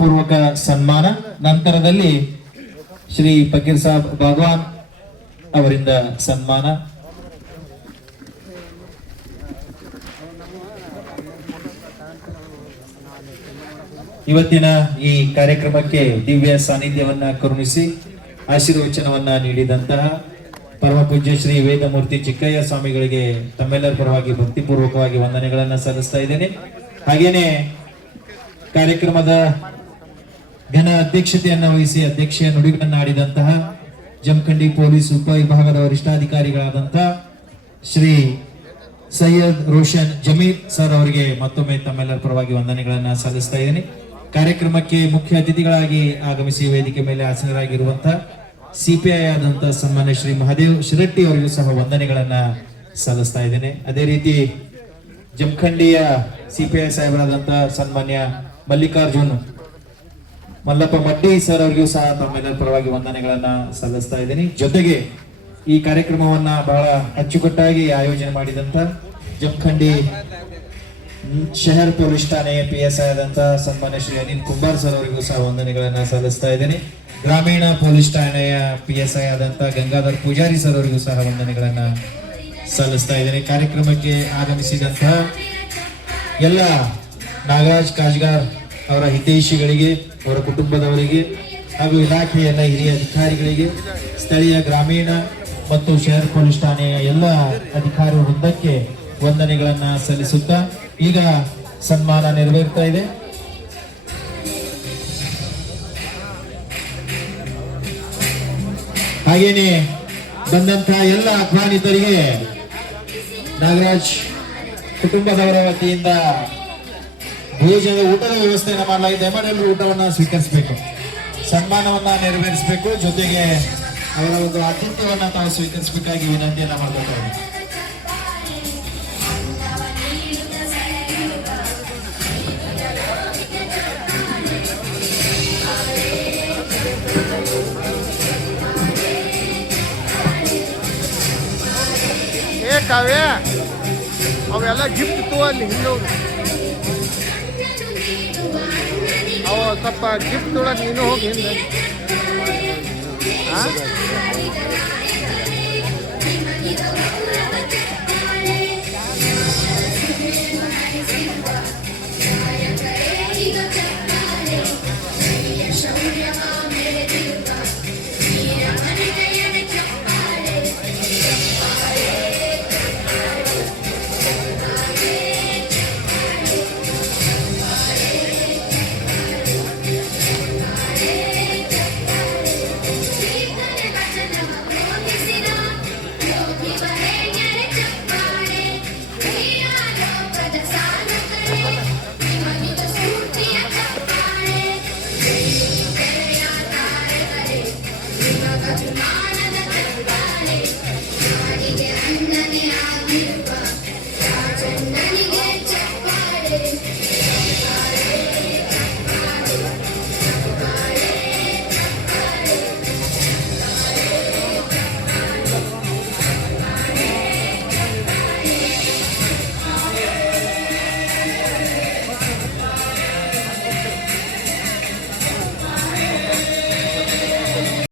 ಪೂರ್ವಕ ಸನ್ಮಾನ, ನಂತರದಲ್ಲಿ ಶ್ರೀ ಫಕೀರ್ ಸಾಬ್ ಭಗವಾನ್ ಅವರಿಂದ ಸನ್ಮಾನ. ಇವತ್ತಿನ ಈ ಕಾರ್ಯಕ್ರಮಕ್ಕೆ ದಿವ್ಯ ಸಾನ್ನಿಧ್ಯವನ್ನ ಕರುಣಿಸಿ ಆಶೀರ್ವಚನವನ್ನ ನೀಡಿದಂತಹ ಪರಮ ಪೂಜ್ಯ ಶ್ರೀ ವೇದಮೂರ್ತಿ ಚಿಕ್ಕಯ್ಯ ಸ್ವಾಮಿಗಳಿಗೆ ತಮ್ಮೆಲ್ಲರ ಪರವಾಗಿ ಭಕ್ತಿಪೂರ್ವಕವಾಗಿ ವಂದನೆಗಳನ್ನ ಸಲ್ಲಿಸ್ತಾ ಇದ್ದೇನೆ. ಹಾಗೇನೆ ಕಾರ್ಯಕ್ರಮದ ಘನ ಅಧ್ಯಕ್ಷತೆಯನ್ನು ವಹಿಸಿ ಅಧ್ಯಕ್ಷೀಯ ನುಡಿಗಳನ್ನು ಆಡಿದಂತಹ ಜಮಖಂಡಿ ಪೊಲೀಸ್ ಉಪವಿಭಾಗದ ವರಿಷ್ಠಾಧಿಕಾರಿಗಳಾದಂತಹ ಶ್ರೀ ಸೈಯದ್ ರೋಷನ್ ಜಮೀರ್ ಸರ್ ಅವರಿಗೆ ಮತ್ತೊಮ್ಮೆ ತಮ್ಮೆಲ್ಲರ ಪರವಾಗಿ ವಂದನೆಗಳನ್ನ ಸಲ್ಲಿಸ್ತಾ ಇದ್ದೇನೆ. ಕಾರ್ಯಕ್ರಮಕ್ಕೆ ಮುಖ್ಯ ಅತಿಥಿಗಳಾಗಿ ಆಗಮಿಸಿ ವೇದಿಕೆ ಮೇಲೆ ಆಸೀನರಾಗಿರುವಂತಹ ಸಿಪಿಐ ಆದಂತಹ ಸನ್ಮಾನ್ಯ ಶ್ರೀ ಮಹದೇವ್ ಶಿರಟ್ಟಿ ಅವರಿಗೂ ಸಹ ವಂದನೆಗಳನ್ನ ಸಲ್ಲಿಸ್ತಾ ಇದ್ದೇನೆ. ಅದೇ ರೀತಿ ಜಮಖಂಡಿಯ ಸಿಪಿಐ ಸಾಹೇಬರಾದಂತಹ ಸನ್ಮಾನ್ಯ ಮಲ್ಲಿಕಾರ್ಜುನ್ ಮಲ್ಲಪ್ಪ ಮಡ್ಡಿ ಸರ್ ಅವರಿಗೂ ಸಹ ತಮ್ಮೆಲ್ಲರ ಪರವಾಗಿ ವಂದನೆಗಳನ್ನ ಸಲ್ಲಿಸ್ತಾ ಇದ್ದೀನಿ. ಜೊತೆಗೆ ಈ ಕಾರ್ಯಕ್ರಮವನ್ನ ಬಹಳ ಅಚ್ಚುಕಟ್ಟಾಗಿ ಆಯೋಜನೆ ಮಾಡಿದಂತ ಜಮಖಂಡಿ ಶಹರ್ ಪೊಲೀಸ್ ಠಾಣೆಯ PSI ಆದಂತಹ ಸನ್ಮಾನ್ಯ ಶ್ರೀ ಅನಿಲ್ ಕುಂಬಾರ್ ಸರ್ ಅವರಿಗೂ ಸಹ ವಂದನೆಗಳನ್ನ ಸಲ್ಲಿಸ್ತಾ ಇದ್ದೀನಿ. ಗ್ರಾಮೀಣ ಪೊಲೀಸ್ ಠಾಣೆಯ PSI ಆದಂತಹ ಗಂಗಾಧರ್ ಪೂಜಾರಿ ಸರ್ ಅವರಿಗೂ ಸಹ ವಂದನೆಗಳನ್ನ ಸಲ್ಲಿಸ್ತಾ ಇದ್ದೇನೆ. ಕಾರ್ಯಕ್ರಮಕ್ಕೆ ಆಗಮಿಸಿದಂತಹ ಎಲ್ಲ ನಾಗರಾಜ್ ಕಾಜ್ಗಾರ್ ಅವರ ಹಿತೈಷಿಗಳಿಗೆ, ಅವರ ಕುಟುಂಬದವರಿಗೆ ಹಾಗೂ ಇಲಾಖೆಯ ಎಲ್ಲ ಹಿರಿಯ ಅಧಿಕಾರಿಗಳಿಗೆ, ಸ್ಥಳೀಯ ಗ್ರಾಮೀಣ ಮತ್ತು ಶಹರ್ ಪೊಲೀಸ್ ಠಾಣೆಯ ಎಲ್ಲ ಅಧಿಕಾರಿ ವೃಂದಕ್ಕೆ ವಂದನೆಗಳನ್ನ ಸಲ್ಲಿಸುತ್ತಾ ಈಗ ಸನ್ಮಾನ ನೆರವೇರ್ತಾ ಇದೆ. ಹಾಗೇನೆ ಬಂದಂತಹ ಎಲ್ಲ ಆಹ್ವಾನಿತರಿಗೆ ನಾಗರಾಜ್ ಕುಟುಂಬದವರ ವತಿಯಿಂದ ಭೋಜನದ ಊಟದ ವ್ಯವಸ್ಥೆಯನ್ನು ಮಾಡಲಾಗಿದೆ. ಎಲ್ಲರೂ ಊಟವನ್ನ ಸ್ವೀಕರಿಸಬೇಕು, ಸನ್ಮಾನವನ್ನ ನೆರವೇರಿಸಬೇಕು, ಜೊತೆಗೆ ಅವರ ಒಂದು ಆತಿಥ್ಯವನ್ನ ತಾವು ಸ್ವೀಕರಿಸಬೇಕಾಗಿ ವಿನಂತಿಯನ್ನ ಮಾಡಬೇಕಾಗಿದೆ. ಕಾವ್ಯ ಅವೆಲ್ಲ ಗಿಫ್ಟ್ ತೋ ಅಲ್ಲಿ ಹಿಂದೂ ಅವ ಸ್ವಲ್ಪ ಗಿಫ್ಟ್ ತೊಳಕ್ ನೀನು ಹೋಗಿ ಹಿಂದೆ.